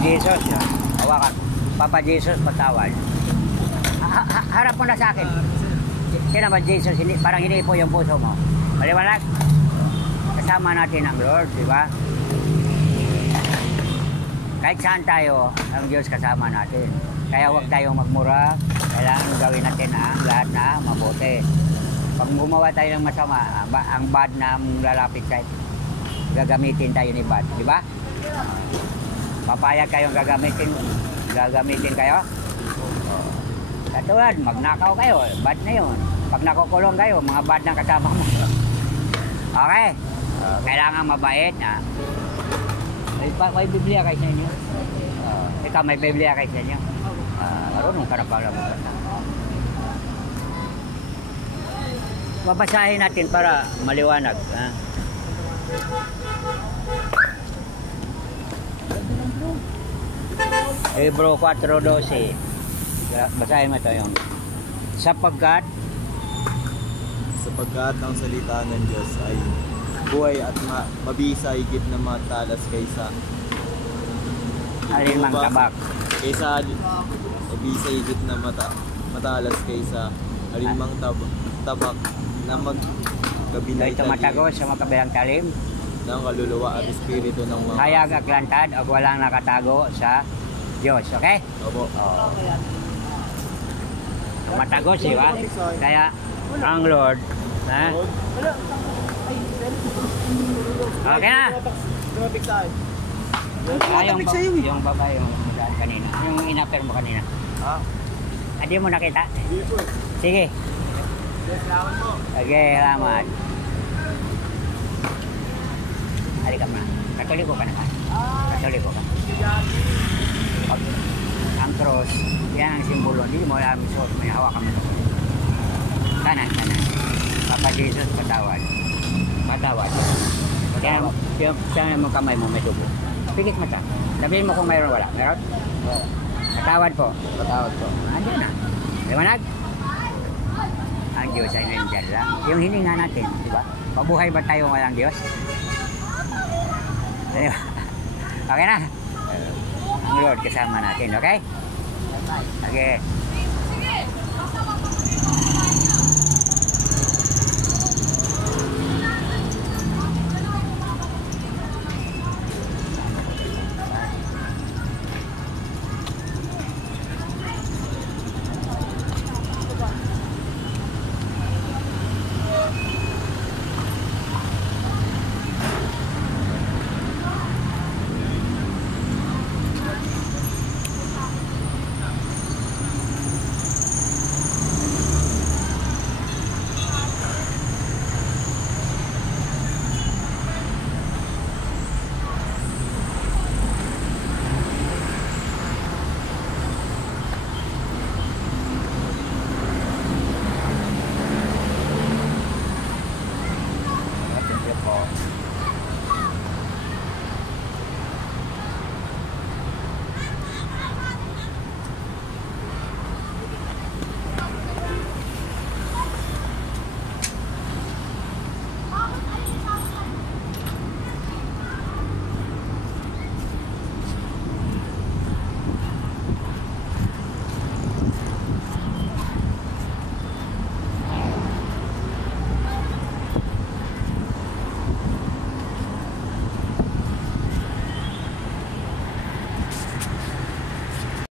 Jesus. Hawakan. Papa Jesus, patawad. Harap mo na sa akin. Kaya naman Jesus, hindi, parang hindi po yung puso mo. Maliwanag. Kasama natin ang Lord, di ba? Kahit saan tayo, ang Diyos kasama natin. Kaya huwag tayong magmura. Kailangan gawin natin ang lahat na mabuti. Pag gumawa tayo ng masama, ang bad na lalapit tayo, gagamitin tayo ni bad, di ba? Papayag kayong gagamitin kayo? Katulad, magnakaw kayo, bad na yun. Pag nakukulong kayo, mga bad na kasama mo. Okay? Kailangan mabait, ha? May Biblia kayo sa inyo? Ikaw, may Biblia kayo sa inyo? Marunong ka na pala mo. Babasahin natin para maliwanag. Ha? Hebrew 4:12. Basahin mo ito yung sapagkat ang salita ng Diyos ay buhay at mabisa higit na matalas kaysa alinmang tabak. Kaysa mabisa higit na matalas kaysa alinmang tabak na magkabilay Ito matagos sa makabilang talim ng kaluluwa at espiritu ng mga hayag aklantad o walang nakatago sa Diyos. Okay? Opo. Matagos, di ba? Kaya ang Lord, ha? Okay na. Yung babae, yung kanina. Yung in-after mo kanina. Hindi mo nakita? Sige. Okay, salamat. Halika mo na. Katoliko ka na ka? Katoliko ka? Ang cross, yan ang simbolo. Hindi mo alam isuot. May hawakan mo. Kanan. Papa Jesus, patawad. Patawad. Kaya yung mo kamay mo may dugo. Pikit mata. Sabihin mo kung mayroon wala. Meron? Patawad po. Patawad po. Andiyan na. Liwanag? Ang Diyos ay nandiyan lang. Yung hininga natin, di ba? Mabuhay ba tayo walang Diyos? Okay na? Ang Lord kasama natin, okay? Okay.